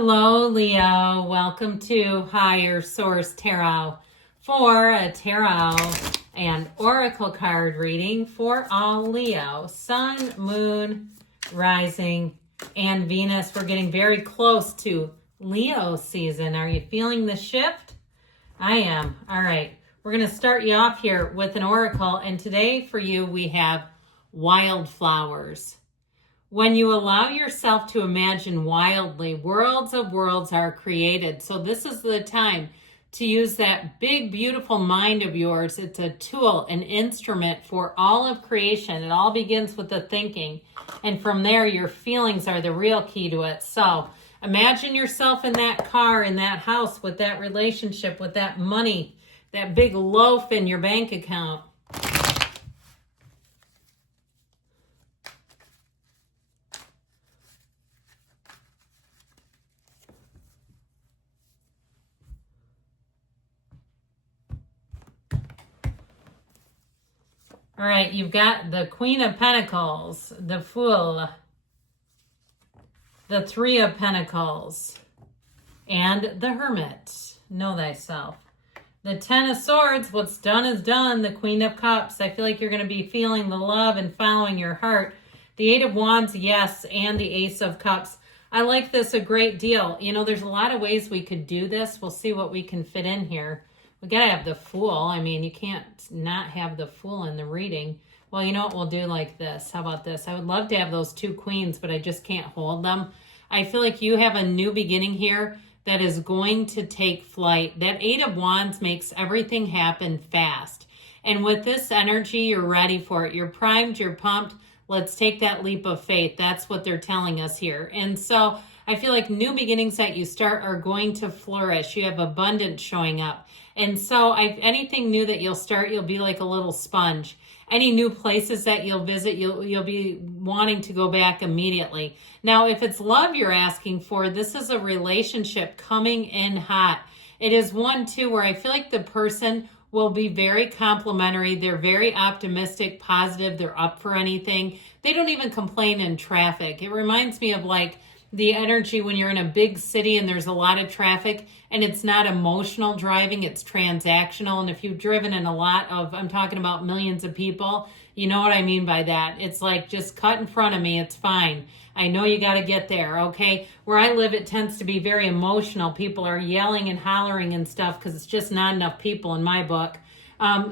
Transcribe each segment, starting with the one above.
Hello, Leo. Welcome to Higher Source Tarot for a tarot and oracle card reading for all Leo. Sun, Moon, Rising, and Venus. We're getting very close to Leo season. Are you feeling the shift? I am. All right. We're going to start you off here with an oracle. And today for you, we have wildflowers. When you allow yourself to imagine wildly, worlds of worlds are created. So this is the time to use that big, beautiful mind of yours. It's a tool, an instrument for all of creation. It all begins with the thinking. And from there, your feelings are the real key to it. So imagine yourself in that car, in that house, with that relationship, with that money, that big loaf in your bank account. All right, you've got the Queen of Pentacles, the Fool, the Three of Pentacles, and the Hermit. Know thyself. The Ten of Swords, what's done is done. The Queen of Cups, I feel like you're going to be feeling the love and following your heart. The Eight of Wands, yes, and the Ace of Cups. I like this a great deal. You know, there's a lot of ways we could do this. We'll see what we can fit in here. We got to have the Fool. I mean, you can't not have the Fool in the reading. Well, you know what we'll do like this? How about this? I would love to have those two queens, but I just can't hold them. I feel like you have a new beginning here that is going to take flight. That Eight of Wands makes everything happen fast. And with this energy, you're ready for it. You're primed, you're pumped. Let's take that leap of faith. That's what they're telling us here. And so I feel like new beginnings that you start are going to flourish. You have abundance showing up. And so anything new that you'll start, you'll be like a little sponge. Any new places that you'll visit, you'll be wanting to go back immediately. Now, if it's love you're asking for, this is a relationship coming in hot. It is one, too, where I feel like the person will be very complimentary. They're very optimistic, positive. They're up for anything. They don't even complain in traffic. It reminds me of like the energy when you're in a big city and there's a lot of traffic and it's not emotional driving, it's transactional. And if you've driven in a lot of, I'm talking about millions of people, you know what I mean by that. It's like, just cut in front of me. It's fine. I know you got to get there. Okay. Where I live, it tends to be very emotional. People are yelling and hollering and stuff because it's just not enough people in my book.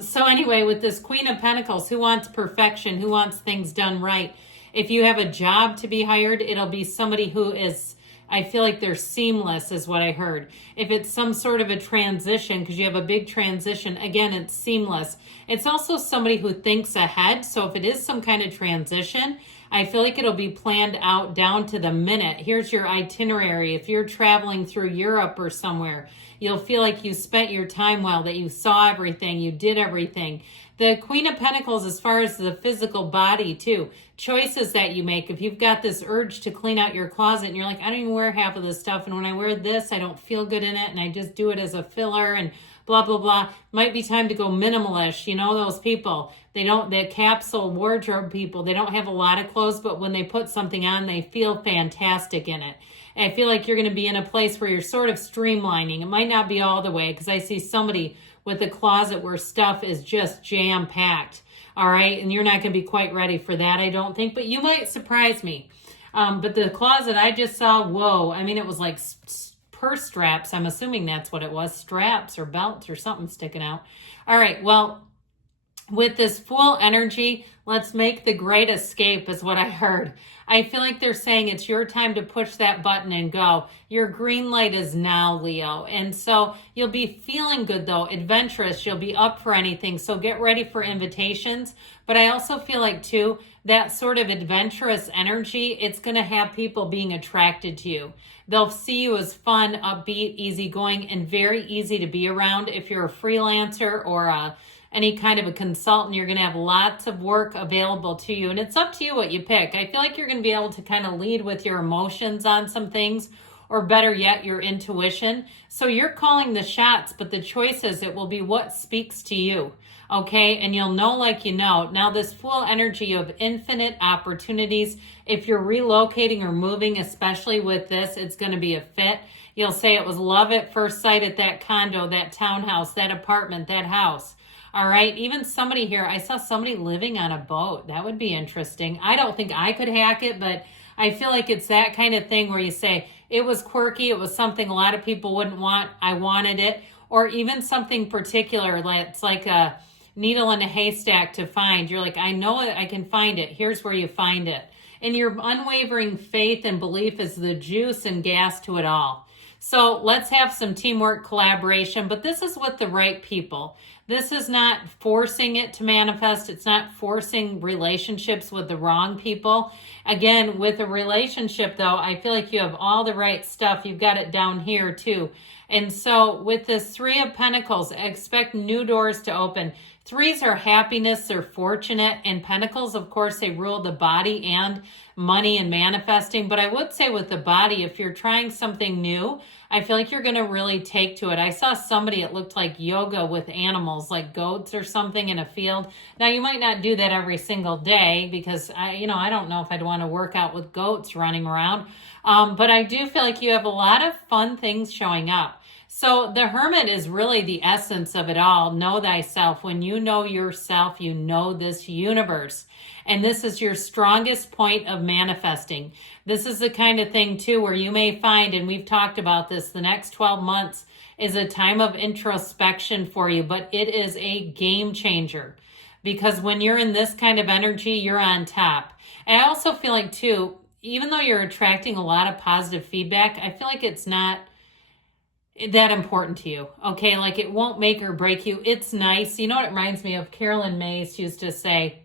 So anyway, with this Queen of Pentacles, who wants perfection? Who wants things done right? If you have a job to be hired, it'll be somebody who is, I feel like they're seamless is what I heard. If it's some sort of a transition, because you have a big transition, again, it's seamless. It's also somebody who thinks ahead. So if it is some kind of transition, I feel like it'll be planned out down to the minute. Here's your itinerary. If you're traveling through Europe or somewhere, you'll feel like you spent your time well, that you saw everything, you did everything. The Queen of Pentacles, as far as the physical body too, choices that you make. If you've got this urge to clean out your closet and you're like, I don't even wear half of this stuff. And when I wear this, I don't feel good in it. And I just do it as a filler and blah, blah, blah. Might be time to go minimalist. You know, those people, the capsule wardrobe people, they don't have a lot of clothes, but when they put something on, they feel fantastic in it. And I feel like you're going to be in a place where you're sort of streamlining. It might not be all the way, because I see somebody with a closet where stuff is just jam-packed, all right? And you're not going to be quite ready for that, I don't think, but you might surprise me. But the closet I just saw, whoa, I mean, it was like purse straps. I'm assuming that's what it was, straps or belts or something sticking out. All right, well, with this Fool energy, let's make the great escape is what I heard. I feel like they're saying it's your time to push that button and go. Your green light is now, Leo. And so you'll be feeling good though, adventurous. You'll be up for anything. So get ready for invitations. But I also feel like too, that sort of adventurous energy, it's going to have people being attracted to you. They'll see you as fun, upbeat, easygoing, and very easy to be around. If you're a freelancer or any kind of a consultant, you're going to have lots of work available to you. And it's up to you what you pick. I feel like you're going to be able to kind of lead with your emotions on some things, or better yet, your intuition. So you're calling the shots, but the choice is it will be what speaks to you. Okay, and you'll know like you know. Now this Fool energy of infinite opportunities, if you're relocating or moving, especially with this, it's going to be a fit. You'll say it was love at first sight at that condo, that townhouse, that apartment, that house. All right, even somebody here, I saw somebody living on a boat. That would be interesting. I don't think I could hack it, but I feel like it's that kind of thing where you say, it was quirky, it was something a lot of people wouldn't want, I wanted it, or even something particular, it's like a needle in a haystack to find. You're like, I know it, I can find it. Here's where you find it. And your unwavering faith and belief is the juice and gas to it all. So let's have some teamwork, collaboration, but this is with the right people. This is not forcing it to manifest. It's not forcing relationships with the wrong people. Again, with a relationship though, I feel like you have all the right stuff. You've got it down here too. And so with this Three of Pentacles, expect new doors to open. Threes are happiness, they're fortunate, and Pentacles, of course, they rule the body and money and manifesting. But I would say with the body, if you're trying something new, I feel like you're going to really take to it. I saw somebody, it looked like yoga with animals, like goats or something in a field. Now, you might not do that every single day because, I don't know if I'd want to work out with goats running around. But I do feel like you have a lot of fun things showing up. So the Hermit is really the essence of it all. Know thyself. When you know yourself, you know this universe. And this is your strongest point of manifesting. This is the kind of thing too where you may find, and we've talked about this, the next 12 months is a time of introspection for you, but it is a game changer. Because when you're in this kind of energy, you're on top. And I also feel like too, even though you're attracting a lot of positive feedback, I feel like it's not that important to you. Okay, like it won't make or break you. It's nice. You know what it reminds me of? Carolyn Mays used to say,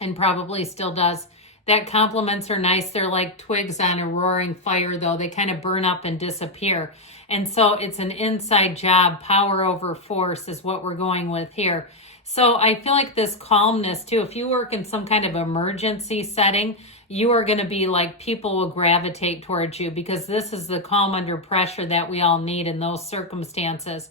and probably still does, that compliments are nice. They're like twigs on a roaring fire, though. They kind of burn up and disappear. And so it's an inside job. Power over force is what we're going with here. So I feel like this calmness too, if you work in some kind of emergency setting, you are going to be like, people will gravitate towards you because this is the calm under pressure that we all need in those circumstances.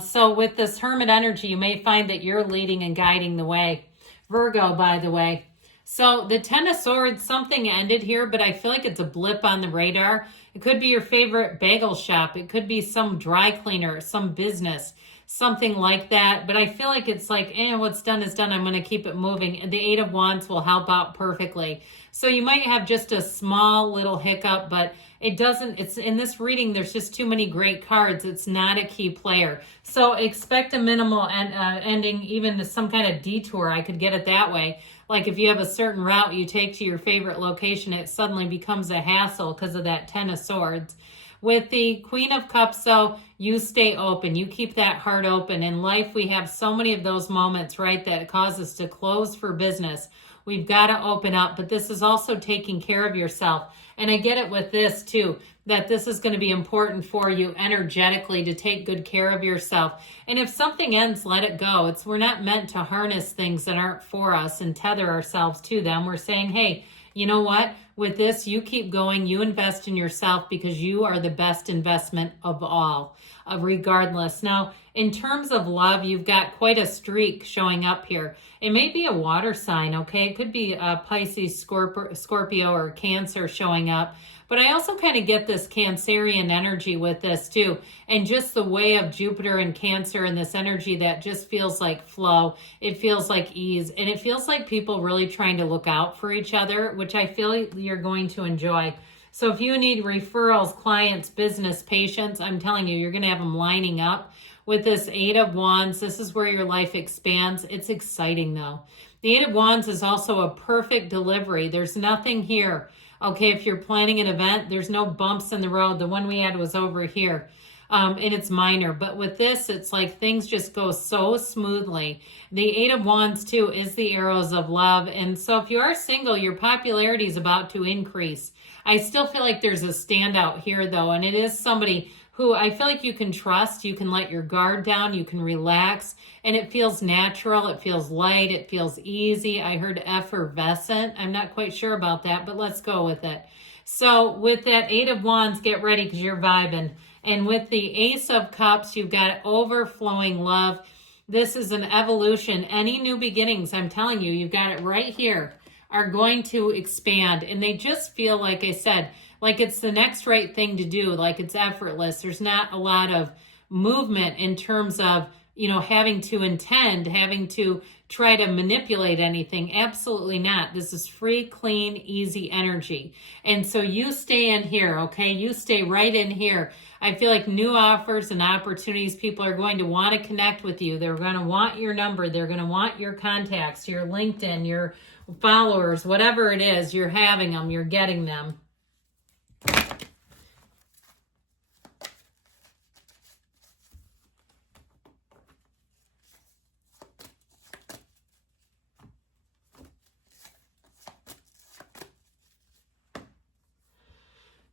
So with this Hermit energy, you may find that you're leading and guiding the way. Virgo, by the way. So the Ten of Swords, something ended here, but I feel like it's a blip on the radar. It could be your favorite bagel shop. It could be some dry cleaner, some business, something like that. But I feel like it's like, what's done is done. I'm going to keep it moving. And the Eight of Wands will help out perfectly. So you might have just a small little hiccup, but it doesn't, it's in this reading, there's just too many great cards. It's not a key player. So expect a minimal ending, even some kind of detour. I could get it that way. Like if you have a certain route you take to your favorite location, it suddenly becomes a hassle because of that Ten of Swords. With the Queen of Cups, though, you stay open. You keep that heart open. In life, we have so many of those moments, right, that cause us to close for business. We've got to open up, but this is also taking care of yourself. And I get it with this, too, that this is going to be important for you energetically to take good care of yourself. And if something ends, let it go. We're not meant to harness things that aren't for us and tether ourselves to them. We're saying, hey, you know what? With this, you keep going, you invest in yourself because you are the best investment of all, regardless. Now, in terms of love, you've got quite a streak showing up here. It may be a water sign, okay? It could be a Pisces, Scorpio, or Cancer showing up. But I also kind of get this Cancerian energy with this too. And just the way of Jupiter and Cancer and this energy that just feels like flow. It feels like ease. And it feels like people really trying to look out for each other, which I feel you're going to enjoy. So if you need referrals, clients, business, patients, I'm telling you, you're going to have them lining up. With this Eight of Wands, this is where your life expands. It's exciting though. The Eight of Wands is also a perfect delivery. There's nothing here. Okay, if you're planning an event, there's no bumps in the road. The one we had was over here, and it's minor. But with this, it's like things just go so smoothly. The Eight of Wands, too, is the arrows of love. And so if you are single, your popularity is about to increase. I still feel like there's a standout here, though, and it is somebody who I feel like you can trust. You can let your guard down. You can relax. And it feels natural. It feels light. It feels easy. I heard effervescent. I'm not quite sure about that, but let's go with it. So with that 8 of Wands, get ready because you're vibing. And with the Ace of Cups, you've got overflowing love. This is an evolution. Any new beginnings, I'm telling you, you've got it right here, are going to expand. And they just feel, like I said, like it's the next right thing to do, like it's effortless. There's not a lot of movement in terms of, you know, having to intend, having to try to manipulate anything. Absolutely not. This is free, clean, easy energy. And so you stay in here, okay? You stay right in here. I feel like new offers and opportunities, people are going to want to connect with you. They're going to want your number. They're going to want your contacts, your LinkedIn, your followers, whatever it is, you're having them, you're getting them.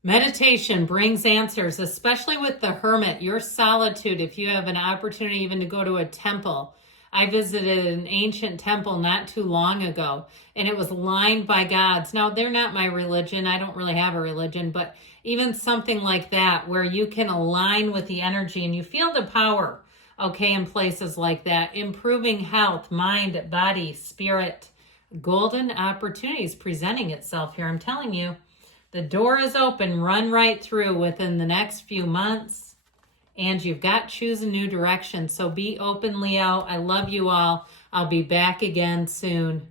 Meditation brings answers, especially with the Hermit, your solitude. If you have an opportunity even to go to a temple. I visited an ancient temple not too long ago, and it was lined by gods. Now, they're not my religion. I don't really have a religion, but even something like that where you can align with the energy and you feel the power, okay, in places like that. Improving health, mind, body, spirit. Golden opportunities presenting itself here. I'm telling you. The door is open. Run right through within the next few months. And you've got to choose a new direction. So be open, Leo. I love you all. I'll be back again soon.